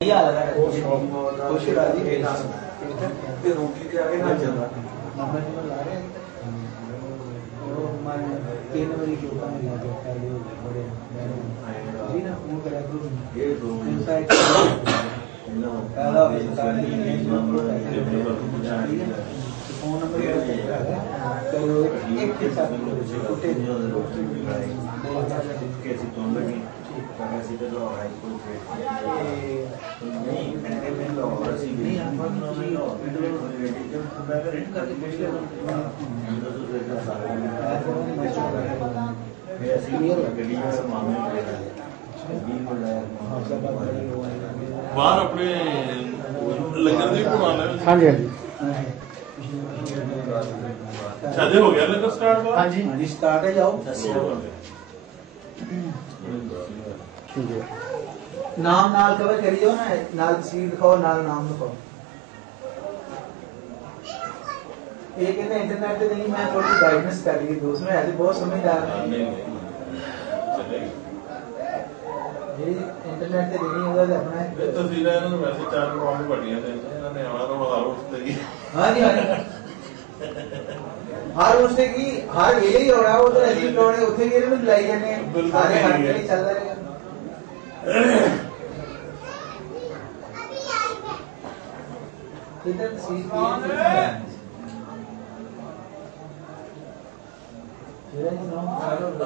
روٹی کے آگے نہ چل رہا فون نمبر باہر اپنے لنگر نہیں بنانا ہے. ہاں جی شادی ہو گیا لنگر سٹارٹ. ہاں جی سٹارٹ ہے. جاؤ ٹھیک ہے. نام نال کور کری جاؤ نا, نال تصویر دکھاؤ, نال نام دکھاؤ. یہ کہتے ہیں انٹرنیٹ پہ نہیں, میں تھوڑی گائیڈنس کر لی دوست میں ایسے بہت سمجھدار ہیں. انٹرنیٹ پہ نہیں ہوگا تو اپنا تصویریں ویسے 4 پروگرام بڑھیا تھے. ہاں جی ہر اس نے کی ہر ویلے ہی ہو رہا ہے. وہ تو ایسی لوڑ ہے اتنے گئے میں بلائی جانے سارے ہر ویلے چل رہے ہیں.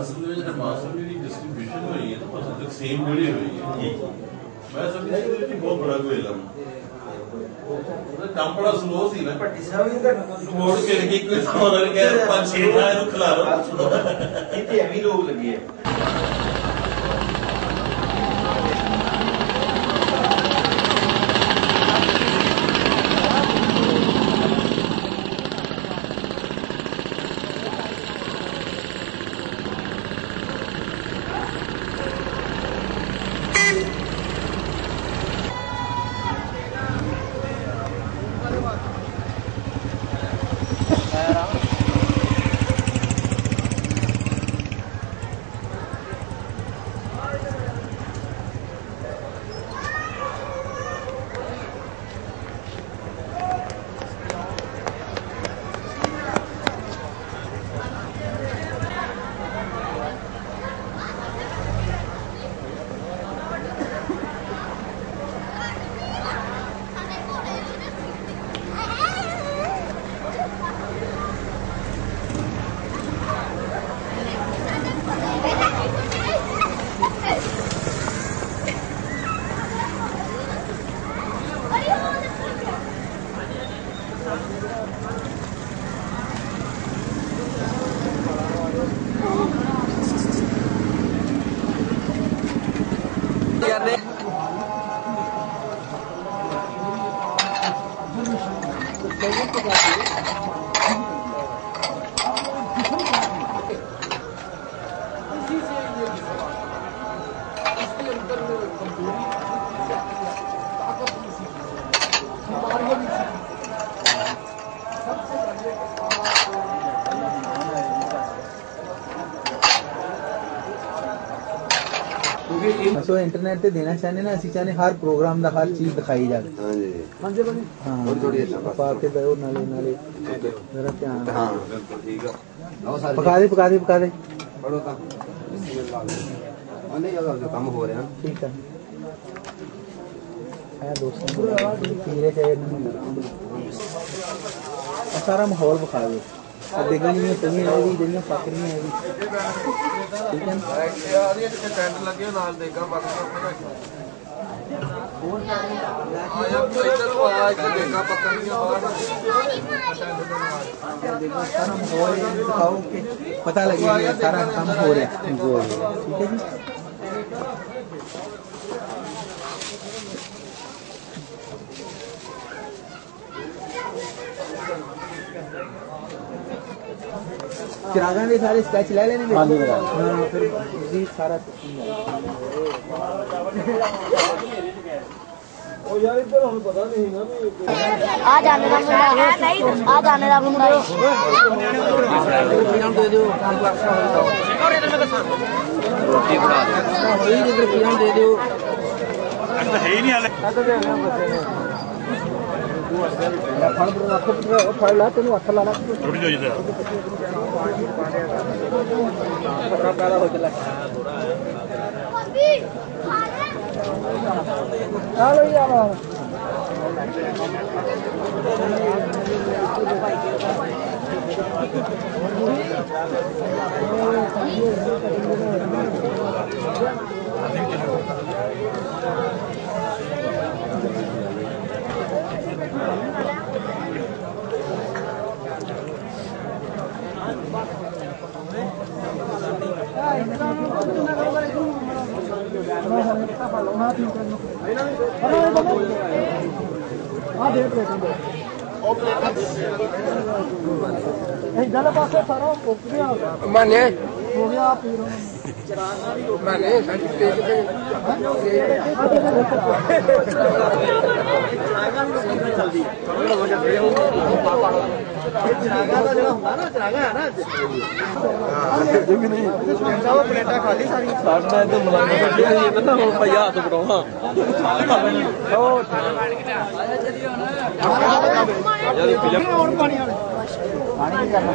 اصل میں ماسٹر کی ڈسٹریبیوشن ہوئی ہے نا, سیم جڑی ہوئی ہے. میں سمجھا بہت بڑا کوئی علم کام بڑا سلو سی نا موڑ کے لگی کوئی 5-6 کھلا رہا لوگ لگے. سو انٹرنیٹ تے دینا چاہنے نا, اسی چاہنے ہر پروگرام دا ہر چیز دکھائی جائے. ہاں پا کے دو نالے نالے ذرا دھیان. پکا دے پکا دے پکا دے. کام ہو رہا ٹھیک ہے. دوستوں پیرے چاہیے سارا ماحول بخا دو. دیکھیں گے تمہیں آئے گی جنہیں پاکری آئے گی. ٹھیک ہے ٹینٹ لگے نال دیکھا سارا ماحول دکھاؤ کہ پتہ لگے گا سارا کام ہو رہا ہے. ٹھیک ہے جی. چراغاں دے سارے اسکیچ لے لینے. ہاں پھر جی سارا آ جانے کا منڈا, آ جانے کا منڈا روٹی بنا دے دو. ਫੜ ਲਾ ਤੈਨੂੰ ਹੱਥ ਲਾ ਲਾ ਰੁਕ ਜਾਓ ਜੀ ਪੱਕਾ ਪੈਦਾ ਹੋ ਚੱਲਾ ਚਲੋ ਯਾਰ ਮਾਨੇ ਹੋ ਗਿਆ ਮਾਨੇ ਸਾਡੀ ਸਟੇਜ ਤੇ ਪਲੇਟਾਂ ਖਾਲੀ ਸਾਰੀਆਂ ਸਾਡਾ ਇਹ ਤਾਂ ਮਲਾਂਗਾ ਬੱਜੀ ਇਹਨਾਂ ਦਾ ਹੁਣ ਭਈਆ ਹੱਥ ਬੜਾਉਣਾ ਪਾਣੀ ਕੀ ਕਰਨਾ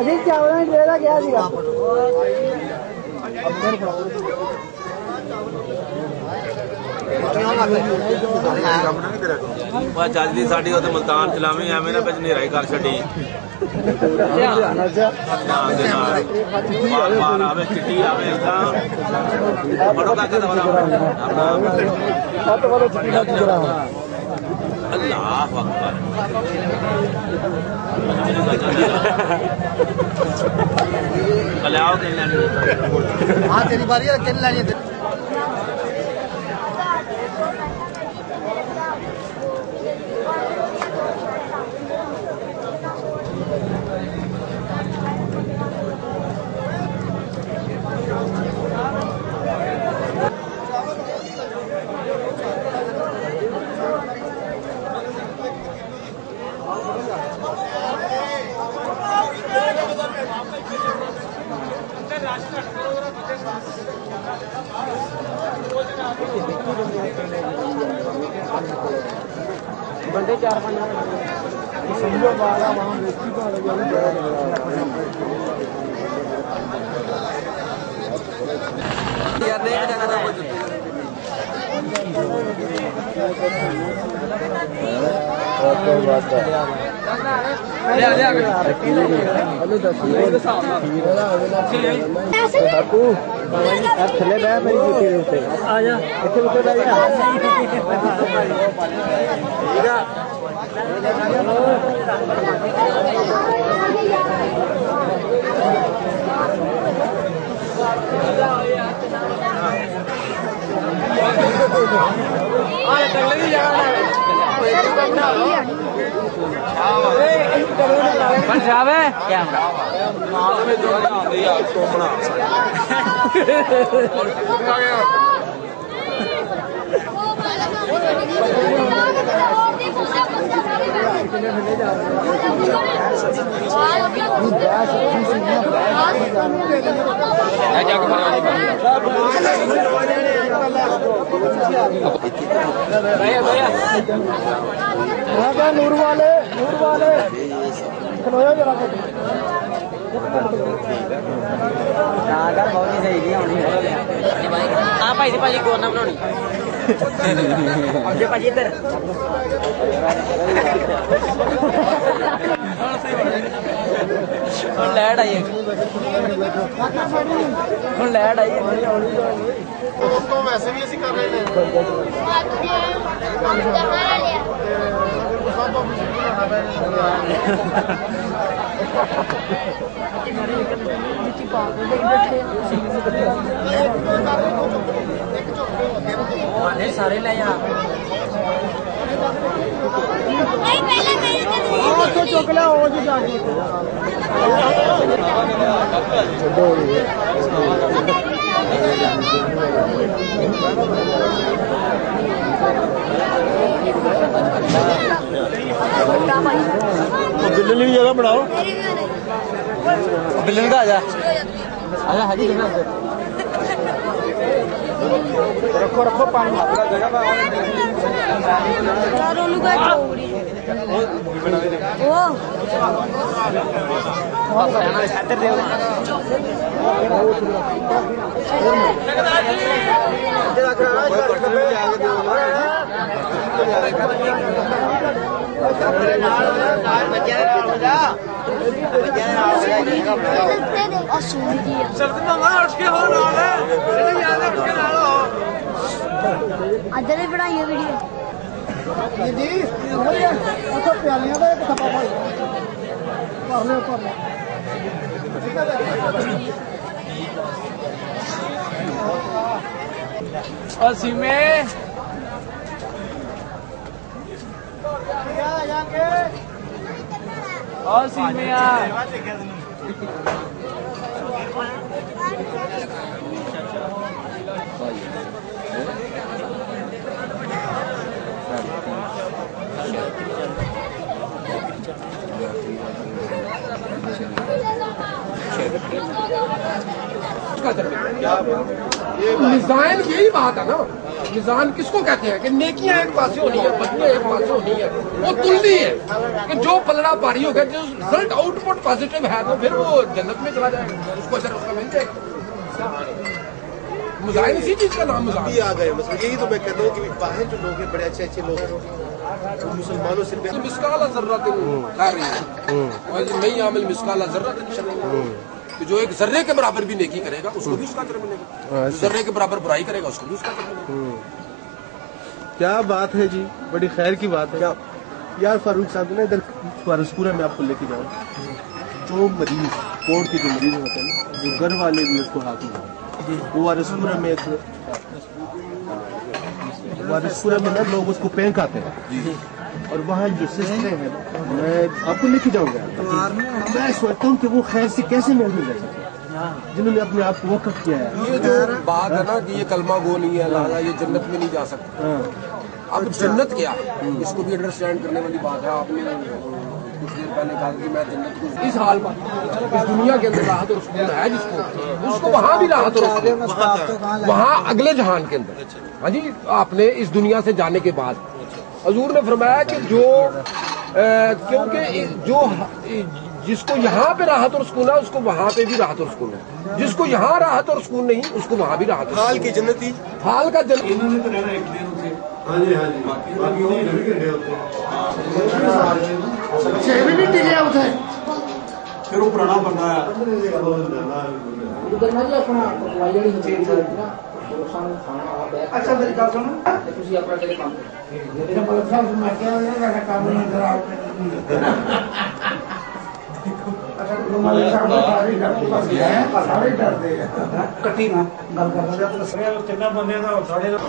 ਅਸੀਂ ਚਾਵਲਾਂ ਦੇ ਦਾ ਗਿਆ ਸੀਗਾ ਬਸ ਜੱਜ ਦੀ ਸਾਡੀ ਉਹ ਤੇ ਮਲਤਾਨ ਚਲਾਵੇਂ ਐਵੇਂ ਨਾ ਵਿੱਚ ਹਨੇਰਾ ਹੀ ਕਰ ਛੱਡੀ ਧਿਆਨ ਦੇ ਨਾਲ ਬਾਰ ਆਵੇ ਚਿੱਟੀ ਆਵੇ ਇਦਾਂ ਫੜੋ ਕਰਕੇ ਦਵਾਰਾ ਸੱਤ ਵਾਰ ਚਿੱਟੀ ਦਾ ਜਰਾ ਅੱਲਾਹ ਅਕਬਰ ਕਲਿਆਓ ਕਿ ਲੈਣੀ ਹਾਂ ਤੇਰੀ ਵਾਰੀ ਹੈ ਕਿੰਨ ਲੈਣੀ ਹੈ ਬੰਦੇ 4-5 ਸਮਝੋ ਬਾਲਾ ਵਾਂ ਵੇਖੀ ਪਾ ਲਗਾ ਯਾਰ ਨਹੀਂ ਜਾਣਾ ਨਾ ਕੋਈ ਬਾਪੂ ਥੱਲੇ ਬਹਿ ਮੇਰੀ ਜੁੱਤੀ ਦੇ ਉੱਤੇ ਆ ਜਾ ਇੱਥੇ ਉੱਤੇ ਬਹਿ ਜਾ ਬਣ ਜਾਵੇ ਕੈਮਰਾ ਨਾਲ ਵਿੱਚ ਆਉਂਦੀ ਆ ਸੋਮਣਾ ਨੂਰ ਵਾਲੇ ਖਲੋਇਆ ਜਰਾ ਬਹੁਤ ਹੀ ਸਹੀ ਹੋਣੀ ਆ ਭਾਈ ਦੀ ਭਾਜੀ ਕੋਨਾ ਬਣਾਉਣੀ ਅੱਗੇ ਭਾਜੀ ਇੱਧਰ ਹੁਣ ਲੈਟ ਆਈ ਹੁਣ ਲੈਟ ਆਈ ਤੋਂ ਵੈਸੇ ਵੀ ਅਸੀਂ ਕਰ ਰਹੇ ਨੇ ਸਾਰੇ ਲੈ ਜਾ नहीं पहले मेरे ਉੱਥੇ ਚੁੱਕ ਲਿਆ ਉਹ ਜੀ ਜਾ ਕੇ को बिल्ली की जगह बनाओ। बिल्ली का आजा आजा हाजी रखो रखो पानी अदर बनाइए वीडियो जी प्यालियां का एक थप्पा भाई मिजान यही बात है ना। मिजान किसको कहते हैं कि नेकियां एक पासे होनी है, बदलियां एक पासे होनी है। वो तुलनी है कि जो पलड़ा पारी होगा, जो रिजल्ट आउटपुट पॉजिटिव है तो फिर वो जन्नत में चला जाएगा, उसको अजर उसका मिल जाएगा। मुजाहिन इसी चीज का नाम मुजाहिन आ गए। मतलब यही तो मैं कहता हूँ कि बाहर जो लोग हैं बड़े अच्छे अच्छे लोग हैं, मुसलमानों से मिसकाला जर्रतिन खैर नहीं आमिल मिसकाला जर्रतिन शर्र, कि जो एक जर्रे के बराबर भी नेकी करेगा उसको भी उसका अजर मिलेगा, जर्रे के बराबर बुराई करेगा उसको भी उसका अजर मिलेगा। क्या बात है जी, बड़ी खैर की बात है यार। फारूक साहब ने इधर फारसपुरा में आपको लेके जाओ, जो मरीज कोर्ट के जो मरीज होते हैं, जो घर वाले भी उसको हाथ में वो वारसपुरा में वारसपुरा में ना लोग उसको पेन खाते हैं और वहाँ जो सिस्टरें हैं मैं आपको लेके जाऊंगा। मैं सोचता हूँ कि वो खैर से कैसे महसूस कर सकते जिन्होंने अपने आप को वक़्फ़ किया है। ये जो बात है ना कि ये कलमा गो नहीं है लाला, ये जन्नत में नहीं जा सकता। अब जन्नत क्या है इसको भी अंडरस्टैंड करने वाली बात है। आपने कुछ देर पहले कहा कि मैं जन्नत को इस हाल पर इस दुनिया के अंदर राहत और सुकून है जिसको, उसको वहाँ भी राहत और सुकून, वहाँ अगले जहान के अंदर। हाँ जी, आपने इस दुनिया से जाने के बाद हजूर ने फरमाया कि जो क्योंकि जो जिसको यहाँ पे राहत और सुकून है उसको वहाँ पे भी राहत और सुकून है, जिसको यहाँ राहत और सुकून नहीं उसको वहाँ भी राहत। हाल की जन्नती हाल का जन्नत हाँ जी बाकी नहीं घंटे होते हैं 6 मिनट टिके उठे फिर वो पुराना बंदा है। अच्छा मेरी गल सुनो, अपना काम कट्टी ना गल कर कितना बंदे का साढ़े कितना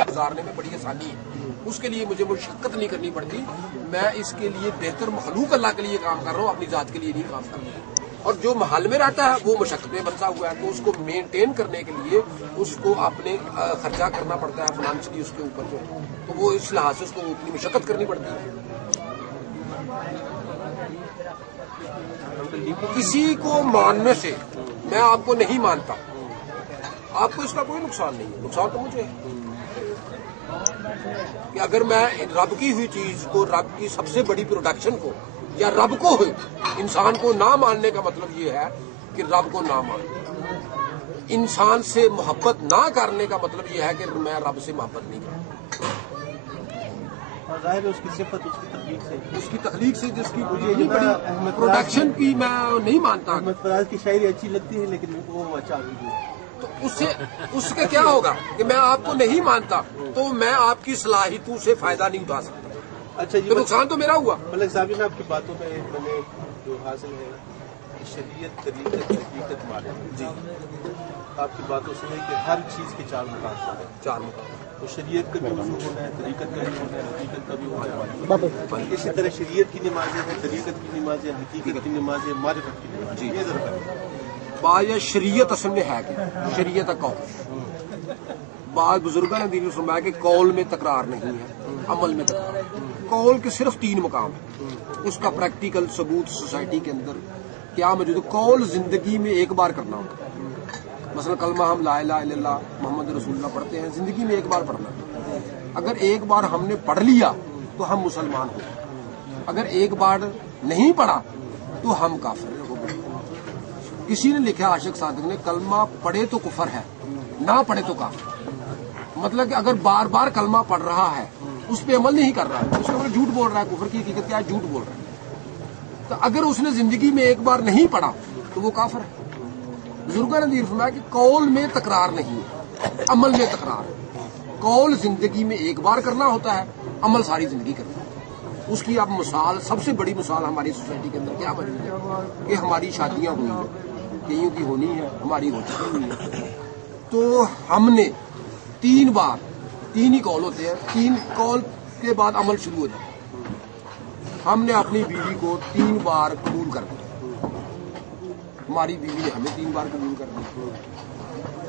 गुजारने में बड़ी आसानी है, उसके लिए मुझे मुशक्कत नहीं करनी पड़ती। मैं इसके लिए बेहतर मखलूक अल्लाह के लिए काम कर रहा हूँ, अपनी जात के लिए नहीं काम कर रहा। और जो महल में रहता है वो मशक्कत में बंधा हुआ है, तो उसको मेंटेन करने के लिए उसको अपने खर्चा करना पड़ता है फाइनेंशियली उसके ऊपर जो, तो वो इस लिहाज से उसको अपनी मशक्कत करनी पड़ती है। किसी को मानने से मैं आपको नहीं मानता, आपको इसका कोई नुकसान नहीं है। नुकसान तो मुझे है कि अगर मैं रब की हुई चीज को, रब की सबसे बड़ी प्रोडक्शन को या रब को इंसान को ना मानने का मतलब ये है कि रब को ना मान, इंसान से मोहब्बत ना करने का मतलब ये है कि मैं रब से मोहब्बत नहीं करता। उसकी सिफत उसकी तखलीक से जिसकी यही बड़ी प्रोडक्शन की मैं नहीं मानता। अहमद फराज की शायरी अच्छी लगती है लेकिन वो अच्छा नहीं है, तो उससे क्या होगा कि मैं आपको नहीं मानता तो मैं आपकी सलाहियतों से फायदा नहीं उठा सकता। अच्छा जी, तो नुकसान तो मेरा हुआ। मलिक साहब, मैं आपकी बातों में मैंने जो हासिल है शरीयत तरीक़त हकीकत मालूम जी आपकी बातों से है कि हर चीज़ के चार मुकाम होते हैं, चार मुकाम। तो शरीयत का भी वजू होना है, तरीक़त का भी होना है, हकीकत का भी होना है। इसी तरह शरीयत की नमाजें हैं, तरीक़त की नमाजें, हकीकत की नमाजें, मारिफत की नमाजें। ये ज़रा बात शरीयत असल में है कि शरीयत कौल बाद बुजुर्गों ने दीन फरमाया कि कौल में तकरार नहीं है, अमल में तकरार है। कौल के सिर्फ 3 मुकाम है, उसका प्रैक्टिकल सबूत सोसाइटी के अंदर क्या मौजूद है। कौल जिंदगी में एक बार करना होता है, मसलन कलमा हम ला इलाहा इल्लल्लाह मोहम्मद रसूलुल्लाह पढ़ते हैं, जिंदगी में एक बार पढ़ना है। अगर एक बार हमने पढ़ लिया तो हम मुसलमान हो गए, अगर एक बार नहीं पढ़ा तो हम काफिर हो गए। किसी ने लिखा आशिक सादिक ने, कलमा पढ़े तो कुफर है, ना पढ़े तो काफिर। मतलब कि अगर बार बार कलमा पढ़ रहा है, उस पर अमल नहीं कर रहा है, उसका मतलब झूठ बोल रहा है। कुफर की हकीकत क्या है? झूठ बोल रहा है। तो अगर उसने जिंदगी में एक बार नहीं पढ़ा तो वो काफिर है। बुजुर्गों ने दीन फरमाया कि कौल में तकरार नहीं है, अमल में तकरार है। कौल जिंदगी में एक बार करना होता है, अमल सारी जिंदगी करना है। उसकी अब मिसाल, सबसे बड़ी मिसाल हमारी सोसाइटी के अंदर क्या बनी है कि हमारी शादियां हुई हैं, कईयों की होनी है, हमारी हो चुकी हुई है। तो हमने 3 बार, 3 ही कौल होते हैं, 3 कौल के बाद अमल शुरू हो जाता है। हमने अपनी बीवी को 3 बार कबूल कर दिया, हमारी बीवी ने हमें 3 बार कबूल कर दिया।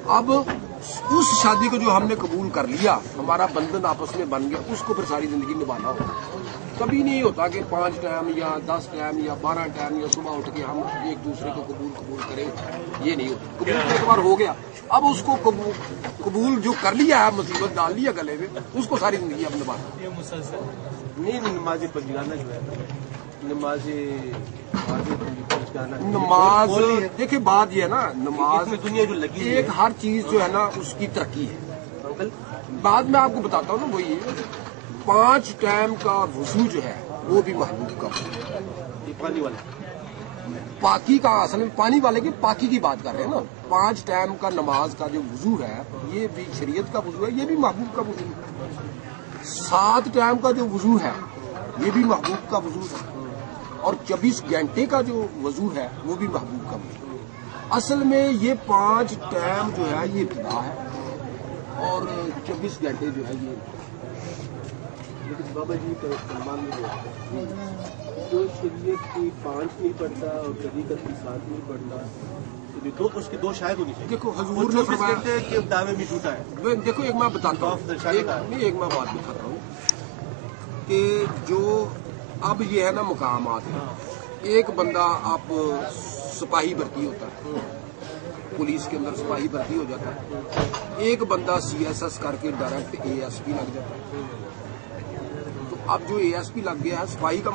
अब उस शादी को जो हमने कबूल कर लिया, हमारा बंधन आपस में बन गया, उसको फिर सारी जिंदगी निभाना होता। कभी नहीं होता कि 5 टाइम या 10 टाइम या 12 टाइम या सुबह उठ के हम एक दूसरे को कबूल करें, ये नहीं होता। कबूल एक बार हो गया, अब उसको कबूल जो कर लिया है, मुसीबत डाल लिया गले में, उसको सारी जिंदगी अब निभाना। नहीं नमाज पढ़ाना जो है, नमाज देखिए बात ये है ना, नमाज दुनिया जो लगी एक हर चीज जो है ना उसकी तरक्की है। बाद में आपको बताता हूँ ना, वही 5 टाइम का वजू जो है वो भी महबूब का पानी वाला पाकी का, असल में पानी वाले की पाकी की बात कर रहे हैं ना। 5 टाइम का नमाज का जो वजू है ये भी शरीयत का वजू है, ये भी महबूब का वजू है। 7 टाइम का जो वजू है ये भी महबूब का वजू है, और 24 घंटे का जो वजू है वो भी महबूब का वजू है। असल में ये 5 टाइम जो है ये इब्तिदा है, और 24 घंटे जो है ये। लेकिन बाबा जी तो सलमान में जो शरीयत की 5 नहीं पढ़ता और तरीक़त की 7 नहीं पढ़ता, तो उसके 2 शायद होनी चाहिए। देखो हजूर ने फरमाया कि दावे में झूठा है। देखो एक मैं बताता हूँ, एक मैं बात बताता हूँ कि जो अब ये है ना मुकामात है, एक बंदा आप सिपाही भर्ती होता है, पुलिस के अंदर सिपाही भर्ती हो जाता है, एक बंदा CSS करके डायरेक्ट ASP लग जाता है। तो अब जो ASP लग गया है सिपाही का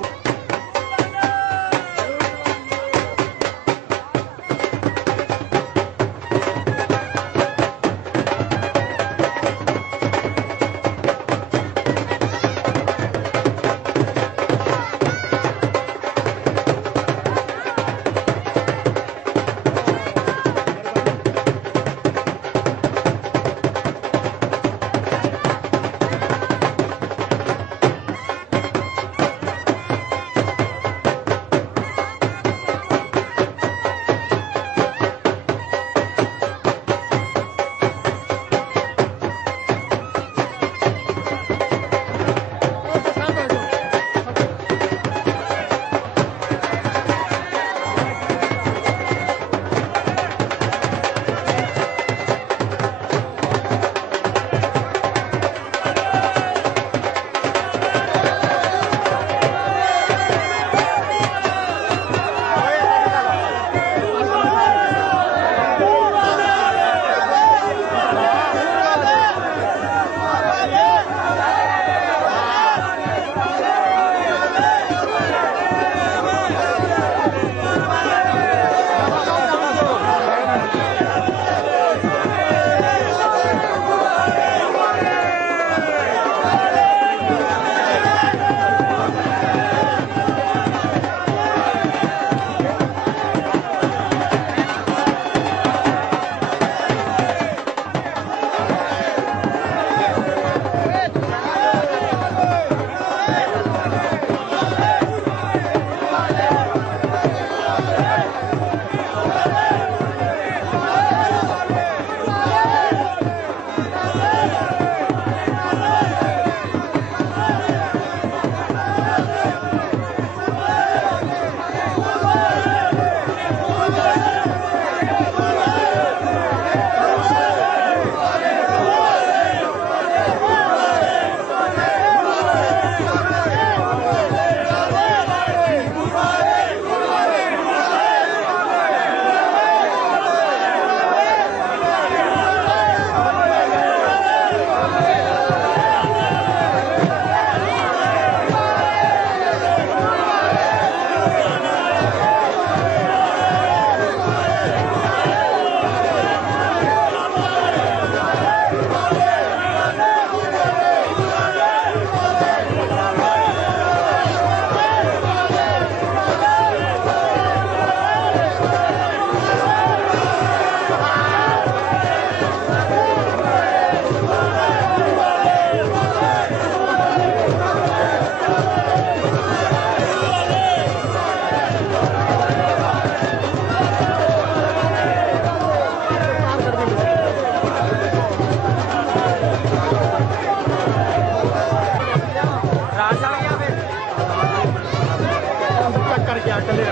क्या कल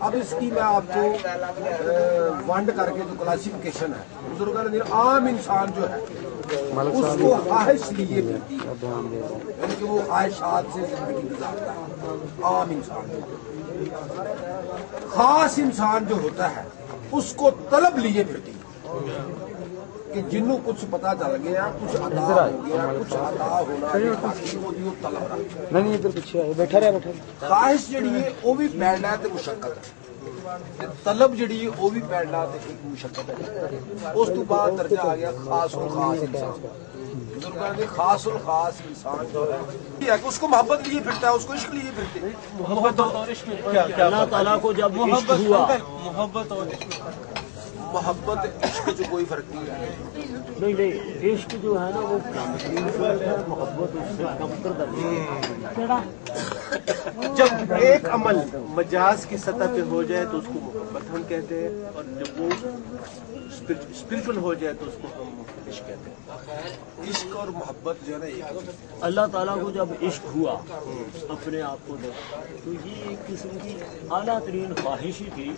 اب اس کی میں آپ کو ونڈ کر کے جو کلاسیفیکیشن ہے بزرگوں نے عام انسان جو ہے اس کو خواہش لیے ملتی ہے، یعنی کہ وہ خواہشات سے زندگی گزارتا ہے عام انسان۔ خاص انسان جو ہوتا ہے اس کو طلب لیے پھرتی ہے کہ جنوں کچھ پتا چل گیا، کچھ عطا ہو گیا، کچھ عطا ہونا وہ طلب رہا نہیں ادھر پیچھے آئے، بیٹھا رہا خواہش جڑی ہے وہ بھی پیڑنا ہے مشقت ہے، طلب جڑی ہے وہ بھی پیڑنا ایک مشقت ہے۔ اس تو بعد درجہ آ گیا خاص اور خاص انسان۔ بزرگوں نے خاص اور خاص انسان جو ہے اس کو محبت لیے پھرتا ہے، اس کو عشق لیے پھرتے ہیں۔ محبت اور عشق میں اللہ تعالیٰ کو جب عشق ہوا، محبت اور محبت عشق جو کوئی فرق نہیں ہے۔ نہیں عشق جو ہے نا وہ محبت اس سے کم کر دیتی ہے۔ جب ایک عمل مجاز کی سطح پہ ہو جائے تو اس کو محبت ہم کہتے ہیں، اور جب وہ اسپرچل ہو جائے تو اس کو ہم عشق کہتے ہیں۔ عشق اور محبت جو ہے نا ایک اللہ تعالیٰ کو جب عشق ہوا اپنے آپ کو دیکھا تو یہ ایک قسم کی اعلیٰ ترین خواہش ہی تھی،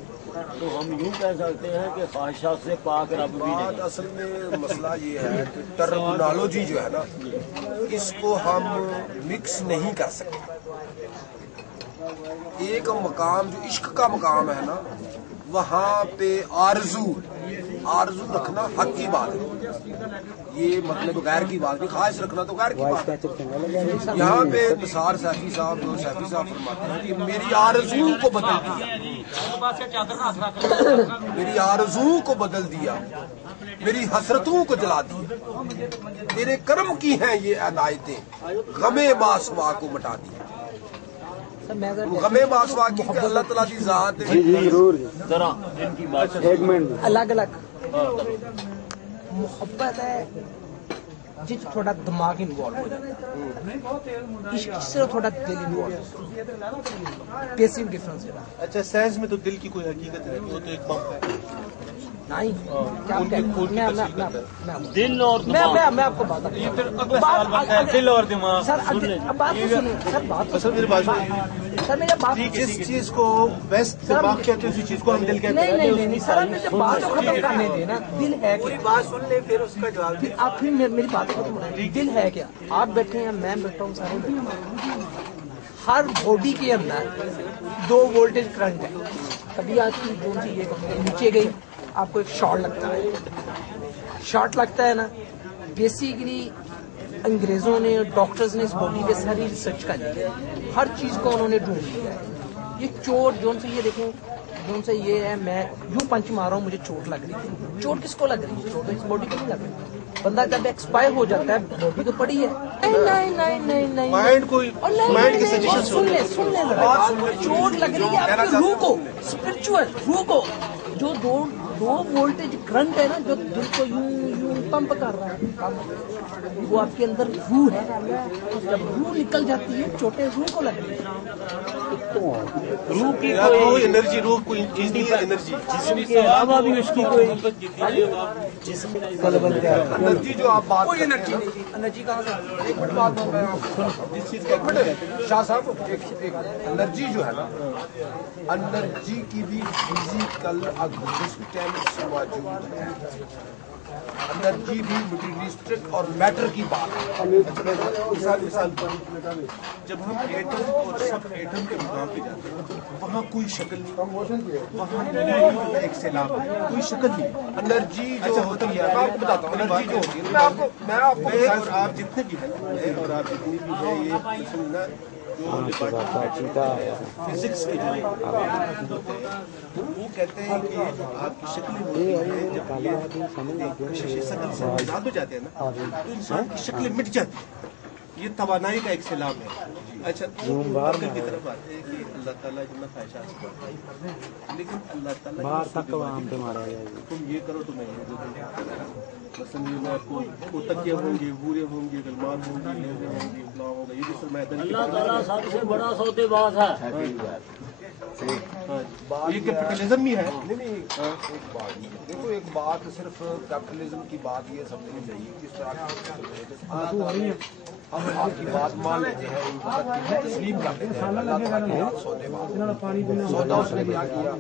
تو ہم یوں کہہ سکتے ہیں کہ خواہشات سے پاک رب بھی بات نہیں۔ اصل میں مسئلہ یہ ہے کہ ٹرمنالوجی جو ہے نا اس کو ہم مکس نہیں کر سکتے۔ ایک مقام جو عشق کا مقام ہے نا وہاں پہ آرزو رکھنا حق کی بات ہے، یہ مطلب غیر کی بات نہیں، خواہش رکھنا تو غیر کی بات ہے۔ یہاں پہ نثار سیفی صاحب فرماتے ہیں کہ میری آرزو کو بدل دیا، میری آرزو کو بدل دیا، میری حسرتوں کو جلا دیا، تیرے کرم کی ہیں یہ عنایتیں، غم ماسوا کو مٹا دیا۔ غم ماسوا کی کہ اللہ تعالیٰ کی ذات ہے۔ ضرور ذرا ان کی بات ایک منٹ الگ الگ محبت ہے جس تھوڑا دماغ انوالو ہو جاتا ہے، عشق سے تھوڑا دل انوالو ہوتا ہے، بیسک ڈفرنس ہے۔ اچھا سائنس میں تو دل کی کوئی حقیقت ہے، وہ تو ایک پمپ ہے۔ نہیں کیا دل اور میں آپ کو بات دل اور دماغ سر اب بات تو سنیں سر، بات تو میری بات سر میری بات جس چیز کو بیسٹ دماغ کہتے ہیں اسی چیز کو ہم دل کہتے ہیں۔ نہیں سر آپ مجھے بات تو ختم کرنے دیں نا۔ دل ہے کیا؟ بات سن لیں پھر اس کا جواب دیں۔ آپ پھر میری بات ختم کریں۔ دل ہے کیا؟ آپ بیٹھے ہیں، میں بیٹھا ہوں، سارے بیٹھے ہیں۔ ہر باڈی کے اندر 2 وولٹیج کرنٹ ہے، کبھی آپ کی جو چیز نیچے گئی آپ کو ایک شارٹ لگتا ہے، شارٹ لگتا ہے نا۔ بیسیکلی انگریزوں نے، ڈاکٹرز نے اس باڈی پہ ساری ریسرچ کر لی ہے، ہر چیز کو انہوں نے ڈھونڈ لیا ہے۔ یہ چوٹ جون سے، یہ دیکھیں جون سے یہ ہے، میں یوں پنچ مار رہا ہوں مجھے چوٹ لگ رہی ہے، چوٹ کس کو لگ رہی ہے؟ چوٹ اس باڈی کو نہیں لگ رہی، बंदा जब एक्सपायर हो जाता है बॉडी तो पड़ी है। नहीं माइंड कोई माइंड की सजेशन सुन ले चोट लग रही है आपकी रूह को, स्पिरिचुअल रूह को, जो दो वोल्टेज करंट है ना जो दिल को यूं पंप कर रहा है, वो आपके अंदर रूह है। जब रूह निकल जाती है चोटें रूह को लगती है। रूह की कोई एनर्जी, रूह कोई चीज नहीं है, एनर्जी जिस्म के अलावा भी उसकी कोई एनर्जी जो आप बात, कोई एनर्जी नहीं। एनर्जी कहाँ से? एक मिनट बात मैं आपको जिस चीज एक मिनट शाह साहब, एक एनर्जी जो है ना, एनर्जी की भी फिजिकल एग्जिस्टेंस मौजूद है। एनर्जी भी मटेरियलिस्टिक और मैटर की बात है। मिसाल जब हम एटम और सब एटम के मुकाम पे जाते हैं वहाँ कोई शक्ल नहीं, वहाँ एक सैलाब है, कोई शक्ल नहीं। एनर्जी जो होती है, मैं आपको बताता हूँ, एनर्जी जो होती है, मैं आपको और आप जितने भी हैं और आप जितनी भी है ये ना फिजिक्स के जो वो कहते हैं कि आपकी शक्लें होती हैं जब ये शक्ल से आजाद हो जाते हैं ना तो इंसान की शक्लें मिट जाती है। ये तवानाई का एक सैलाब है। अच्छा बाहर की तरफ आते हैं कि अल्लाह ताला जितना ख्वाहिशात से बढ़ता है, लेकिन अल्लाह ताला बाहर तक तुम ये करो तुम्हें ये दे दूंगा। मसलन ये मैं आपको तकिया होंगे, बूरे होंगे, गलमान होंगे, लेने होंगे, फलां होगा, ये भी सब मैदान अल्लाह ताला सबसे बड़ा सौदेबाज है। ये कैपिटलिज्म ही है। नहीं एक बात देखो, एक बात सिर्फ कैपिटलिज्म की बात ये समझनी चाहिए किस तरह हम आपकी बात मान लेते हैं, उनको तस्लीम कर लेते हैं। अल्लाह ताला के साथ सौदेबाज, सौदा उसने क्या किया?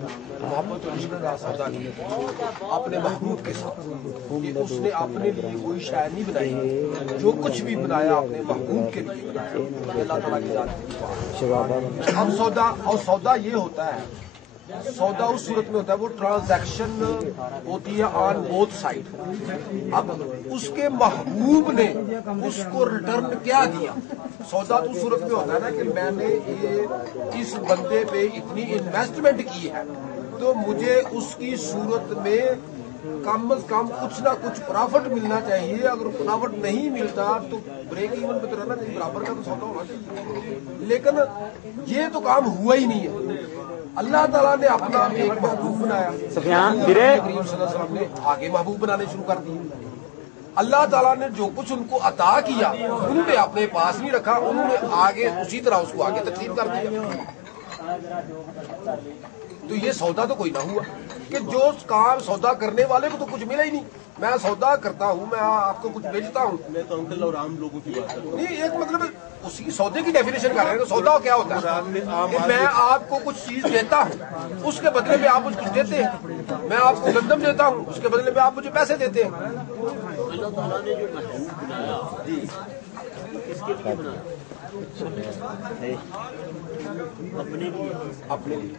मोहब्बत और इश्क का सौदा किया अपने महबूब के साथ। उसने अपने लिए कोई शाय नहीं बनाई, जो कुछ भी बनाया अपने महबूब के लिए बनाया। अल्लाह ताला की जात की बात। अब सौदा ये होता है, सौदा उस सूरत में होता है वो ट्रांजैक्शन होती है ऑन बोथ साइड। अब उसके महबूब ने उसको रिटर्न क्या दिया? सौदा तो उस सूरत में होता है ना कि मैंने ये इस बंदे पे इतनी इन्वेस्टमेंट की है तो मुझे उसकी सूरत में कम से कम कुछ ना कुछ प्रॉफिट मिलना चाहिए। अगर प्रॉफिट नहीं मिलता तो ब्रेक इवन पे तो रहना चाहिए, बराबर का तो सौदा होना चाहिए। लेकिन ये तो काम हुआ ही नहीं है। अल्लाह ताला ने अपना एक महबूब बनाया, करीम सल्लल्लाहु अलैहि वसल्लम ने आगे महबूब बनाने शुरू कर दिए। अल्लाह ताला ने जो कुछ उनको अता किया उन्होंने अपने पास नहीं रखा, उन्होंने आगे उसी तरह उसको आगे तकसीम कर दिया। तो ये सौदा तो कोई ना हुआ कि जो काम सौदा करने वाले को तो कुछ मिला ही नहीं। मैं सौदा करता हूँ, मैं आपको कुछ बेचता हूँ, मैं तो अंकल और आम लोगों की बात कर रहा हूँ। नहीं एक मतलब उसी सौदे की डेफिनेशन कर रहे हैं। तो सौदा क्या होता है कि मैं आपको कुछ चीज देता हूँ, उसके बदले में आप मुझे कुछ देते हैं। मैं आपको गंदम देता हूँ, उसके बदले में आप मुझे पैसे देते हैं। अल्लाह ताला ने जो महबूब बनाया किसके लिए बनाया? अपने लिए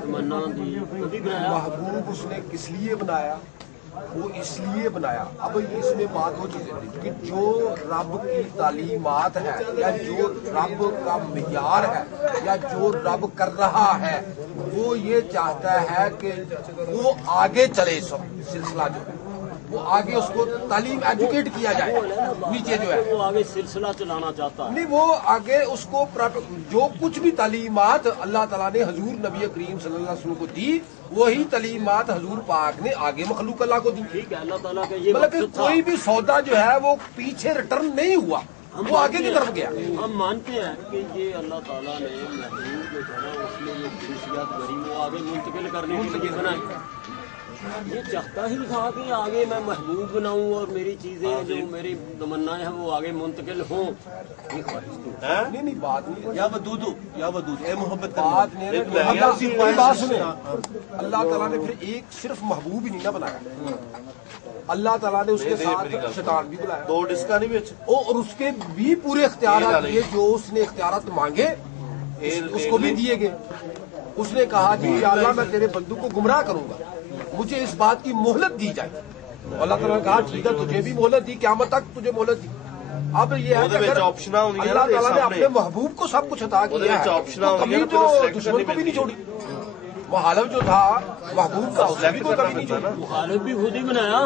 तमन्ना दी कभी बनाया। महबूब उसने किस लिए बनाया? वो इसलिए बनाया। अब इसमें बात हो चीज कि जो रब की तालीमात है या जो रब का मियार है या जो रब कर रहा है वो ये चाहता है कि वो आगे चले। सिलसिला जो है वो आगे उसको तालीम एजुकेट किया जाए। नीचे जो है वो आगे सिलसिला चलाना चाहता है। नहीं, वो आगे उसको जो कुछ भी तालीमात अल्लाह ताला ने हजूर नबी करीम सल्लल्लाहु अलैहि वसल्लम को दी वही तालीमात हजूर पाक ने आगे मखलूक अल्लाह को दी। ठीक है, अल्लाह ताला का ये मतलब कि मकसद था। कोई भी सौदा जो है वो पीछे रिटर्न नहीं हुआ, वो आगे की तरफ गया। हम मानते हैं कि ये अल्लाह ताला ने महबूब जो था ना उसमें जो खसूसियात भरी वो आगे मुंतकिल करने के लिए बनाई। ये चाहता ही था कि आगे मैं महबूब बनाऊं और मेरी चीजें जो मेरी तमन्नाएं हैं वो आगे मुंतकिल हों। ये ख्वाहिश थी। नहीं बात नहीं या वदूदू ए मोहब्बत बात नहीं है। बात सुने, अल्लाह ताला ने फिर एक सिर्फ महबूब ही नहीं ना बनाया, अल्लाह ताला ने उसके साथ शैतान भी बुलाया। दो डिस्का नहीं बेच और उसके भी पूरे इख्तियारात दिए, जो उसने इख्तियारात मांगे उसको भी दिए गए। उसने कहा कि या अल्लाह मैं तेरे बंदू को गुमराह करूंगा, मुझे इस बात की मोहलत दी जाए। अल्लाह ताला ने कहा ठीक है, तुझे भी मोहलत दी, क़यामत तक तुझे मोहलत दी। अब ये है कि अगर अल्लाह ताला ने अपने महबूब को सब कुछ अता किया है तो कभी तो दुश्मन को भी नहीं छोड़ी। मुखालिफ जो था महबूब का, उसने भी कोई कमी नहीं छोड़ी। मुखालिफ भी खुद ही बनाया,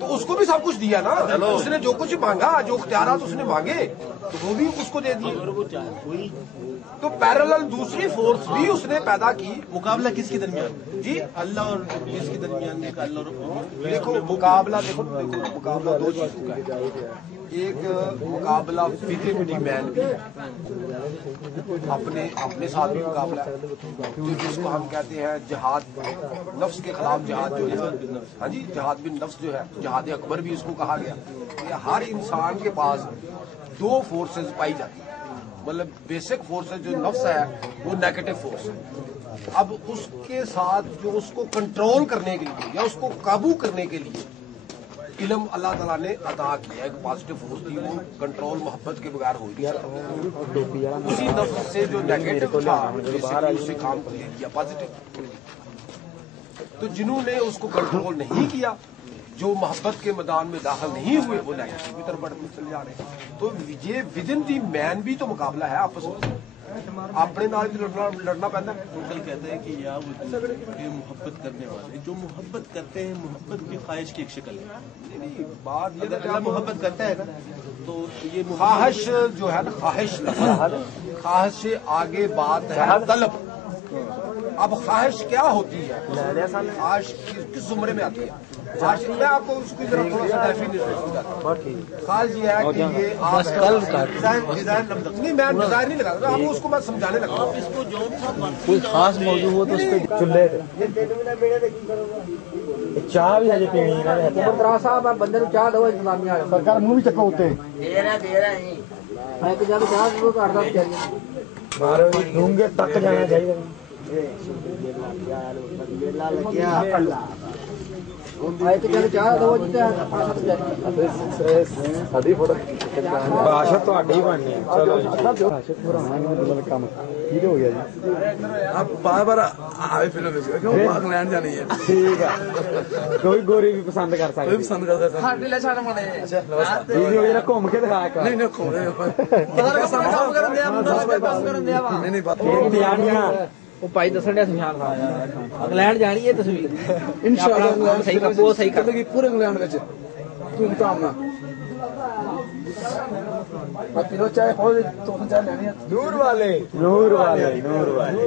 तो उसको भी सब कुछ दिया ना, उसने जो कुछ मांगा, जो इख्तियारात उसने मांगे तो वो भी उसको दे दिए। अगर वो चाहे कोई तो पैरेलल दूसरी फोर्स भी उसने पैदा की। मुकाबला किसके दरमियान? जी अल्लाह और इसके दरमियान का अल्लाह और देखो मुकाबला, देखो मुकाबला दो चीजों का है। एक मुकाबला विदिन दी मैन भी है, अपने साथ भी मुकाबला है, जो जिसको हम कहते हैं जिहाद, नफ्स के खिलाफ जिहाद जो है। हाँ जी, जिहाद बिन नफ्स जो है, जिहाद अकबर भी इसको कहा गया। ये हर इंसान के पास दो फोर्सेस पाई जाती है, मतलब बेसिक फोर्सेस जो नफ्स है वो नेगेटिव फोर्स है। अब उसके साथ जो उसको कंट्रोल करने के लिए या उसको काबू करने के लिए इल्म अल्लाह ताला ने अता किया। एक पॉजिटिव फोर्स थी, वो कंट्रोल मोहब्बत के बगैर हो गया। उसी नफ्स से जो नेगेटिव था उससे काम ले लिया पॉजिटिव। तो जिन्होंने उसको कंट्रोल नहीं किया, जो मोहब्बत के मैदान में दाखिल नहीं हुए, वो नेगेटिव की तरफ बढ़ते चले जा रहे हैं। तो ये विदिन दी मैन भी तो मुकाबला है आपस में, अपने नाल भी लड़ना पैदा है। अंकल कहते हैं कि या वो मोहब्बत करने वाले जो मोहब्बत करते हैं, मोहब्बत की ख्वाहिश की एक शक्ल है। नहीं, बात ये अगर अल्लाह मोहब्बत करता है ना, तो ये ख्वाहिश जो है ना, ख्वाहिश ख्वाहिश से आगे बात है तलब। अब ख्वाहिश क्या होती है? ख्वाहिश किस जुमरे में आती है? ख्वाहिश मैं आपको उसकी तरफ थोड़ा सा डेफिनेशन समझाता हूँ। ख्वाहिश ये है कि ये आप डिजाइन नहीं, मैं डिजाइन नहीं लगा, आपको उसको मैं समझाने लगा। कोई खास मौजू हो तो उस पर चुल्ले चाह भी हजे पीनी है। मंत्रा साहब आप बंदे चाह दो, इंतजामिया सरकार मुंह भी चक्को होते मैं तो जब चाह शुरू कर दो मारो ढूंगे तक जाना चाहिए। चाह दो ਸਾਡੀ ਫੋਟੋ ਭਾਸ਼ਾ ਤੁਹਾਡੀ ਬਣਨੀ ਹੈ। ਚਲੋ ਕੰਮ ਕੀ ਹੋ ਗਿਆ ਜੀ? आप बार बार आए फिल्म में क्यों इंग्लैंड जानी है? ਠੀਕ ਆ, ਕੋਈ ਗੋਰੀ ਵੀ ਪਸੰਦ ਕਰ कोई ਸਕਦੀ। पसंद करता है ਸਾਡੇ ਲੈ ਛਾਣ ਮਣੇ ਵੀਡੀਓ ਜਿਹੜਾ ਘੁੰਮ ਕੇ ਦਿਖਾ ਇੱਕ ਵਾਰ। नहीं नहीं खोले ਕੰਮ ਕਰਨ ਦਿਆ ਮੁੰਡਾ ਕੰਮ ਕਰਨ ਦਿਆ ਵਾ नहीं नहीं बात ਤਿਆਰੀਆਂ ਉਹ ਭਾਈ ਦੱਸਣ ਡਿਆ ਸੁਝਾਣ ਦਾ ਇੰਗਲੈਂਡ ਜਾਣੀ ਹੈ ਤਸਵੀਰ इंशाल्लाह ਸਹੀ ਕਰ ਬਹੁਤ ਸਹੀ ਕਰ लगी पूरे इंग्लैंड में तुम काम ना ਪੀਲੋ ਚਾਹੇ ਹੋ ਤੋਂ ਚਾਹ ਲੈਣੀ ਹੈ। ਨੂਰ ਵਾਲੇ ਨੂਰ ਵਾਲੇ ਨੂਰ ਵਾਲੇ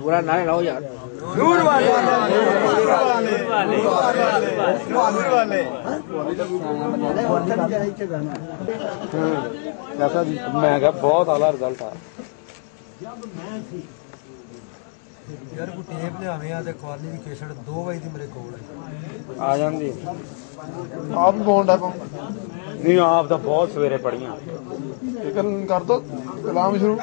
ਪੂਰਾ ਨਾ ਲਾਓ ਯਾਰ ਨੂਰ ਵਾਲੇ ਜੈਸਾ ਜੀ ਮੈਂ ਕਿਹਾ ਬਹੁਤ ਆਲਾ ਰਿਜ਼ਲਟ ਆ ਯਾਰ ਕੋਈ ਟੇਪ ਲਿਆਵੇਂ ਆ ਤੇ ਕੁਆਲੀਫਿਕੇਸ਼ਨ 2 ਵਜੇ ਦੀ ਮੇਰੇ ਕੋਲ ਹੈ ਆ ਜਾਂਦੀ। आप भी बोल रहा ਨਹੀਂ ਆਪ ਤਾਂ ਬਹੁਤ ਸਵੇਰੇ ਪੜੀਆਂ। कर दो कलाम शुरू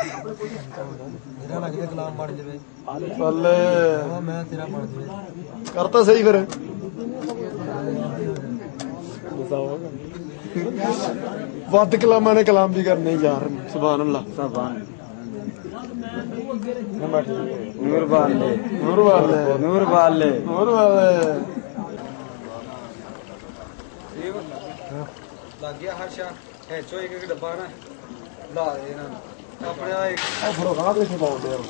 ਮੇਰਾ ਲੱਗਦਾ ਗੁਲਾਮ ਬਣ ਜਾਵੇ। पहले ਹਾਂ ਮੈਂ ਤੇਰਾ ਬਣ ਜਾਵੇ। करता सही फिर वद कलामा ने कलाम भी करने यार सुभान अल्लाह ਨੂਰ ਵਾਲੇ नूर वाले ਨੂਰ ਵਾਲੇ नूर वाले ਲੱਗ ਗਿਆ ਹਰਸ਼ਾ ਹੈਚੋ ਇੱਕ ਡੱਬਾ ਨਾ ਲਾ ਦੇ ਇਹਨਾਂ ਨੂੰ ਆਪਣੇ ਆ ਇੱਕ फरो कहाँ देखो पाओ यार